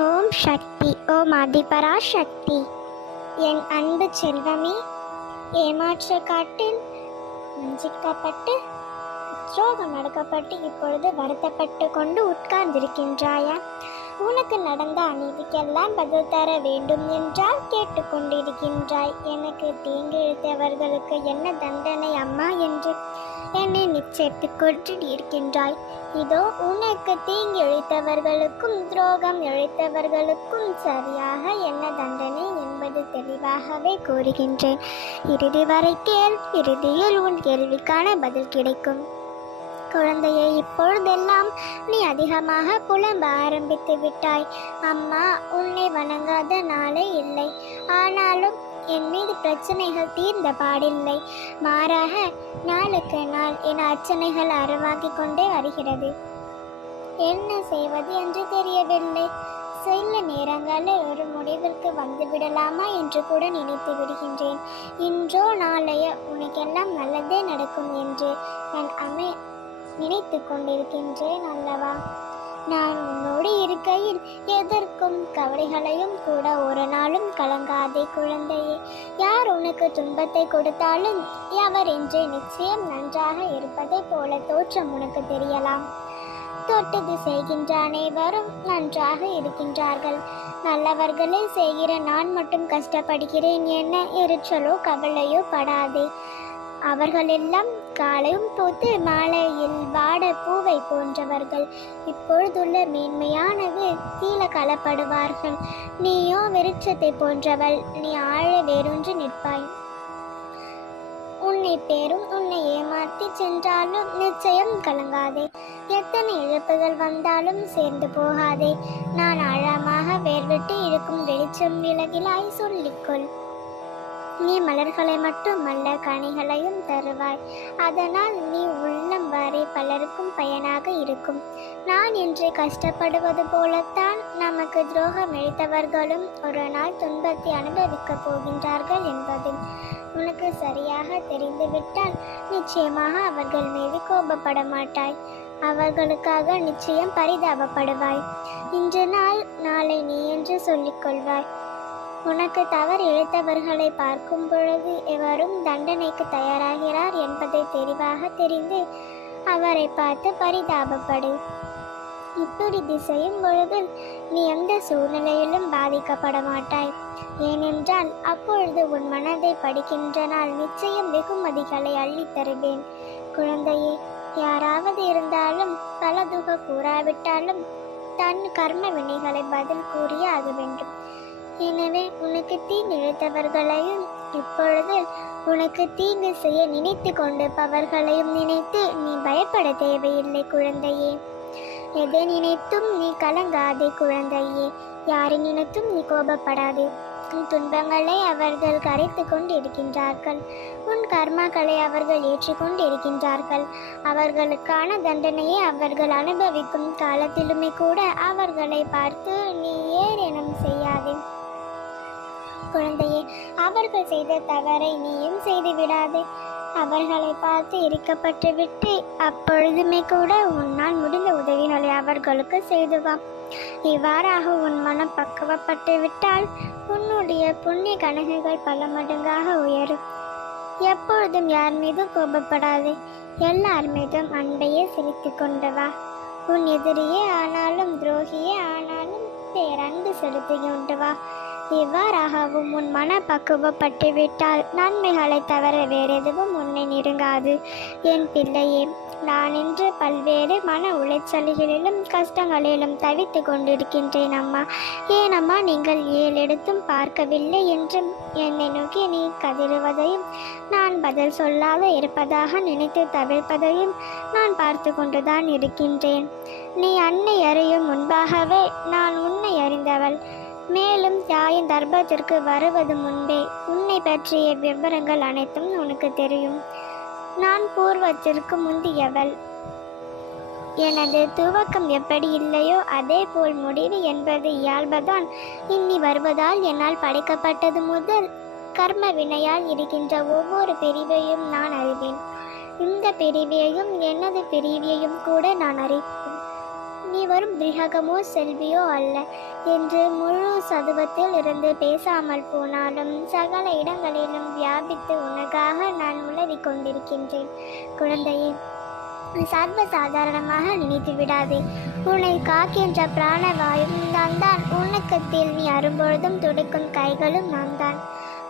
ஓம் சக்தி ஓம் அதிபரா சக்தி என் அன்பு செல்வமே ஏமாற்ற காட்டில் வஞ்சிக்கப்பட்டு துரோகம் நடக்கப்பட்டு இப்பொழுது வருத்தப்பட்டு கொண்டு உட்கார்ந்திருக்கின்றாயா? உனக்கு நடந்த அநீதிக்கெல்லாம் பதில் தர வேண்டும் என்றால் கேட்டுக்கொண்டிருக்கின்றாய் எனக்கு தீங்கு இழுத்தவர்களுக்கு என்ன தண்டனை அம்மா என்று என்னை நிச்சயத்து கொண்டு இருக்கின்றாய். இதோ உனக்கு தீங்கு இழைத்தவர்களுக்கும் துரோகம் இழைத்தவர்களுக்கும் சரியாக என்ன தண்டனை என்பது தெளிவாகவே கூறுகின்றேன். இறுதி வரை கேள் இறுதியில் உன் கேள்விக்கான பதில் கிடைக்கும். குழந்தையை இப்பொழுதெல்லாம் நீ அதிகமாக புலம்ப ஆரம்பித்து விட்டாய். அம்மா உன்னை வணங்காத நாளே இல்லை. ஆனாலும் என் மீது பிரச்சனைகள் தீர்ந்த பாடில்லை. மாறாக நாளுக்கு நாள் என் அர்ச்சனைகள் அறவாகி கொண்டே வருகிறது. என்ன செய்வது என்று தெரியவில்லை. சில நேரங்களில் ஒரு முடிவிற்கு வந்து விடலாமா என்று கூட நினைத்து விடுகின்றேன். இன்றோ நாளைய உனக்கெல்லாம் நல்லதே நடக்கும் என்று நான் அமை நினைத்து கொண்டிருக்கின்றேன் அல்லவா? நான் உன்னோடு இருக்கையில் எதற்கும் கவலைகளையும் கூட ஒரு நாளும் கலங்காதே குழந்தையே. யார் உனக்கு துன்பத்தை கொடுத்தாலும் அவர் என்று நிச்சயம் நன்றாக இருப்பதைப் போல தோற்றம் உனக்கு தெரியலாம். தொட்டது செய்கின்ற அனைவரும் நன்றாக இருக்கின்றார்கள். நல்லவர்களே செய்கிற நான் மட்டும் கஷ்டப்படுகிறேன் என்ன? எரிச்சலோ கவலையோ படாதே. அவர்களெல்லாம் காலையும் பூத்து மாலையில் வாட பூவை போன்றவர்கள். இப்பொழுதுள்ள மேன்மையானது கீழே கலப்படுவார்கள் நீயோ விருட்சத்தை போன்றவள் நீ ஆழ வேரூன்றி நிற்பாய். உன்னை பேரும் உன்னை ஏமாற்றி சென்றாலும் நிச்சயம் கலங்காதே. எத்தனை இழப்புகள் வந்தாலும் சேர்ந்து போகாதே. நான் ஆழமாக வேர்விட்டு இருக்கும் வெளிச்சம் விலகிலாய் சொல்லிக்கொள். நீ மலர்களை மட்டுமல்ல கனிகளையும் தருவாய். அதனால் நீ உள்ளம் வரை பலருக்கும் பயனாக இருக்கும். நான் இன்று கஷ்டப்படுவது போலத்தான் நமக்கு துரோகம் இழைத்தவர்களும் ஒரு நாள் துன்பத்தை அனுபவிக்கப் போகின்றார்கள் என்பது உனக்கு சரியாக தெரிந்துவிட்டால் நிச்சயமாக அவர்கள் மீது கோபப்பட மாட்டாய். அவர்களுக்காக நிச்சயம் பரிதாபப்படுவாய். இன்று நாள் நாளை நீ என்று சொல்லிக்கொள்வாய். உனக்கு தவறு இழைத்தவர்களை பார்க்கும் பொழுது எவரும் தண்டனைக்கு தயாராகிறார் என்பதை தெளிவாக தெரிந்து அவரை பார்த்து பரிதாபப்படு. இப்படி திசையும் பொழுது நீ எந்த சூழ்நிலையிலும் பாதிக்கப்பட மாட்டாய். ஏனென்றால் அப்பொழுது உன் மனதை படிக்கின்ற நாள் நிச்சயம் வெகுமதிகளை அள்ளித் தருவேன். குழந்தையே யாராவது இருந்தாலும் பலதுக கூறாவிட்டாலும் தன் கர்ம வினைகளை பதில் கூறியே ஆக வேண்டும். எனவே உனக்கு தீங்கு இழைத்தவர்களையும் இப்பொழுது உனக்கு தீங்கு செய்ய நினைத்து கொண்டிருப்பவர்களையும் நினைத்து நீ பயப்பட தேவையில்லை குழந்தையே. எதை நினைத்தும் நீ கலங்காதே குழந்தையே. யாரை நினைத்தும் நீ கோபப்படாதே. உன் துன்பங்களை அவர்கள் கரைத்து கொண்டிருக்கின்றார்கள். உன் கர்மாக்களை அவர்கள் ஏற்றுக்கொண்டிருக்கின்றார்கள் அவர்களுக்கான தண்டனையை அவர்கள் அனுபவிக்கும் காலத்திலுமே கூட அவர்களை பார்த்து நீ ஏறெனம் செய்ய குழந்தையே அவர்கள் செய்த தவறை நீயும் செய்து விடாதே அவர்களை பார்த்து இருக்கப்பட்டு விட்டு அப்பொழுதுமே கூட உன்னால் முடிந்த உதவிகளை அவர்களுக்கு செய்துவாம். இவ்வாறாக உன் மனம் பக்குவப்பட்டு விட்டால் உன்னுடைய புண்ணிய கணக்குகள் பல மடங்காக உயரும். எப்பொழுதும் யார் மீதும் கோபப்படாதே எல்லார் மீதும் அன்பையே செலுத்திக் கொண்டு வா. உன் எதிரியே ஆனாலும் துரோகியே ஆனாலும் பேரன்பு செலுத்தி கொண்டு வா. இவ்வாறாகவும் உன் மன பக்குவப்பட்டு விட்டால் நன்மைகளை தவிர வேறெதுவும் உன்னை நெருங்காது. என் பிள்ளையே நான் இன்று பல்வேறு மன உளைச்சல்களிலும் கஷ்டங்களிலும் தவித்து கொண்டிருக்கின்றேன் அம்மா. ஏனம்மா நீங்கள் ஏழெடுத்தும் பார்க்கவில்லை என்றும் என்னை நோக்கி நீ கதிருவதையும் நான் பதில் சொல்லாத இருப்பதாக நினைத்து தவிர்ப்பதையும் நான் பார்த்து கொண்டுதான் இருக்கின்றேன். நீ அன்னை அறியும் முன்பாகவே நான் உன்னை அறிந்தவள். மேலும் தாயின் தர்பாத்திற்கு வருவது முன்பே உன்னை பற்றிய விவரங்கள் அனைத்தும் உனக்கு தெரியும். நான் பூர்வத்திற்கு முந்தியவள். எனது துவக்கம் எப்படி இல்லையோ அதே போல் முடிவு என்பது இயல்புதான். இன்னி வருவதால் என்னால் படைக்கப்பட்டது முதல் கர்ம வினையால் இருக்கின்ற ஒவ்வொரு பிரிவையும் நான் அறிவேன். இந்த பிரிவையும் எனது பிரிவையும் கூட நான் அறிவேன். நீ வரும் கிரகமோ செல்வியோ அல்ல என்று முழு சதுவத்தில் இருந்து பேசாமல் போனாலும் சகல இடங்களிலும் வியாபித்து உனக்காக நான் உளறிக் கொண்டிருக்கின்றேன். குழந்தையே சர்வ சாதாரணமாக நினைத்து விடாதே. உன்னை காக்கின்ற பிராணவாயும் நான் தான் உனக்கத்தில் நீ அரும்பொழுதும் துடிக்கும் கைகளும் நான் தான்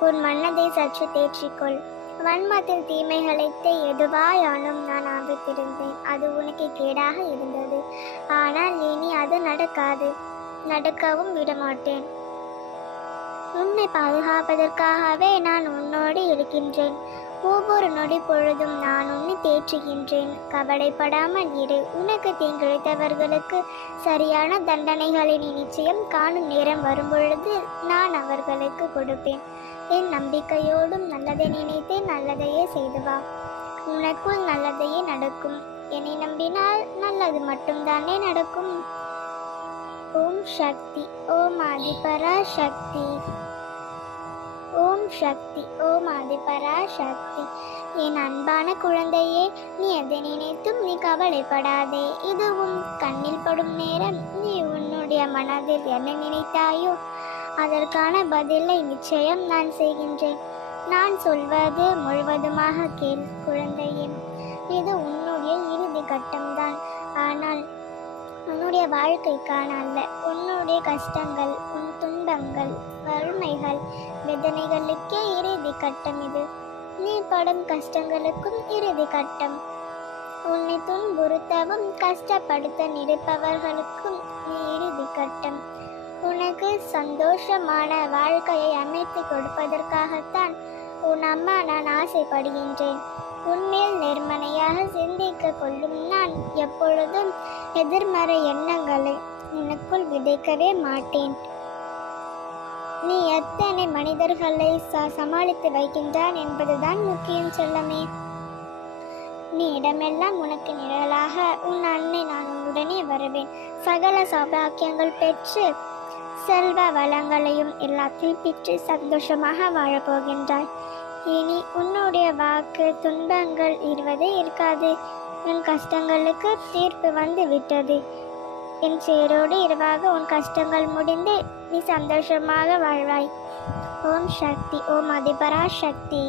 உன் மன்னதை சற்று தேற்றிக்கொள். வன்மத்தில் தீமைகளைத்து எதுவாயானும் நான் ஆபத்திருந்தேன். அது உனக்கு கேடாக இருந்தது. ஆனால் இனி அது நடக்காது. நடக்கவும் விடமாட்டேன். உன்னை பாதுகாப்பதற்காகவே நான் உன்னோடு இருக்கின்றேன். ஒவ்வொரு நொடி பொழுதும் நான் உன்னை தேற்றுகின்றேன். கவலைப்படாமல் இரு. உனக்கு தீங்கிழைத்தவர்களுக்கு சரியான தண்டனைகளின் நிச்சயம் காணும் நேரம் வரும்பொழுது நான் அவர்களுக்கு கொடுப்பேன். என் நம்பிக்கையோடும் நல்லதை நினைத்தே நல்லதையே செய்து வா. உனக்குள் நல்லதையே நடக்கும். என்னை நம்பினால் நல்லது மட்டும்தானே நடக்கும். ஓம் சக்தி. ஓம் ஆதிபரா சக்தி ஓம் சக்தி. ஓம் ஆதிபரா சக்தி என் அன்பான குழந்தையே நீ எதை நினைத்தும் நீ கவலைப்படாதே. இதுவும் கண்ணில் படும் நேரம். நீ உன்னுடைய மனதில் என்ன நினைத்தாயோ அதற்கான பதிலை நிச்சயம் நான் செய்கின்றேன். நான் சொல்வது முழுவதுமாக கேள் குழந்தையே. இது உன்னுடைய இறுதி கட்டம்தான். ஆனால் உன்னுடைய வாழ்க்கைக்கான அல்ல உன்னுடைய கஷ்டங்கள் உன் துன்பங்கள் வறுமைகள் வேதனைகளுக்கே இறுதி கட்டம் இது. நீ படும் கஷ்டங்களுக்கும் இறுதி கட்டம். உன்னை துன்புறுத்தவும் கஷ்டப்படுத்த நிற்பவர்களுக்கும் நீ இறுதி கட்டம். உனக்கு சந்தோஷமான வாழ்க்கையை அமைத்து கொடுப்பதற்காகத்தான் உன் அம்மா நான் ஆசைப்படுகின்றேன். உன்மேல் நேர்மனையாக சிந்திக்க கொள்ளும் நான் எப்பொழுதும் எதிர்மறை எண்ணங்களை உனக்குள் விதைக்கவே மாட்டேன். நீ எத்தனை மனிதர்களை ச சமாளித்து வைக்கின்றான் என்பதுதான் முக்கியம் செல்லமே. நீ இடமெல்லாம் உனக்கு நிழலாக உன் அன்னை நான் உடனே வருவேன். சகல சௌபாக்கியங்கள் பெற்று செல்வ வளங்களையும் எல்லாத்தையும் பெற்று சந்தோஷமாக வாழப்போகின்றாய். இனி உன்னுடைய வாக்கு துன்பங்கள் இருவதே இருக்காது. உன் கஷ்டங்களுக்கு தீர்ப்பு வந்து விட்டது. என் சேரோடு இரவாக உன் கஷ்டங்கள் முடிந்து நீ சந்தோஷமாக வாழ்வாய். ஓம் சக்தி ஓம் அதிபரா சக்தி.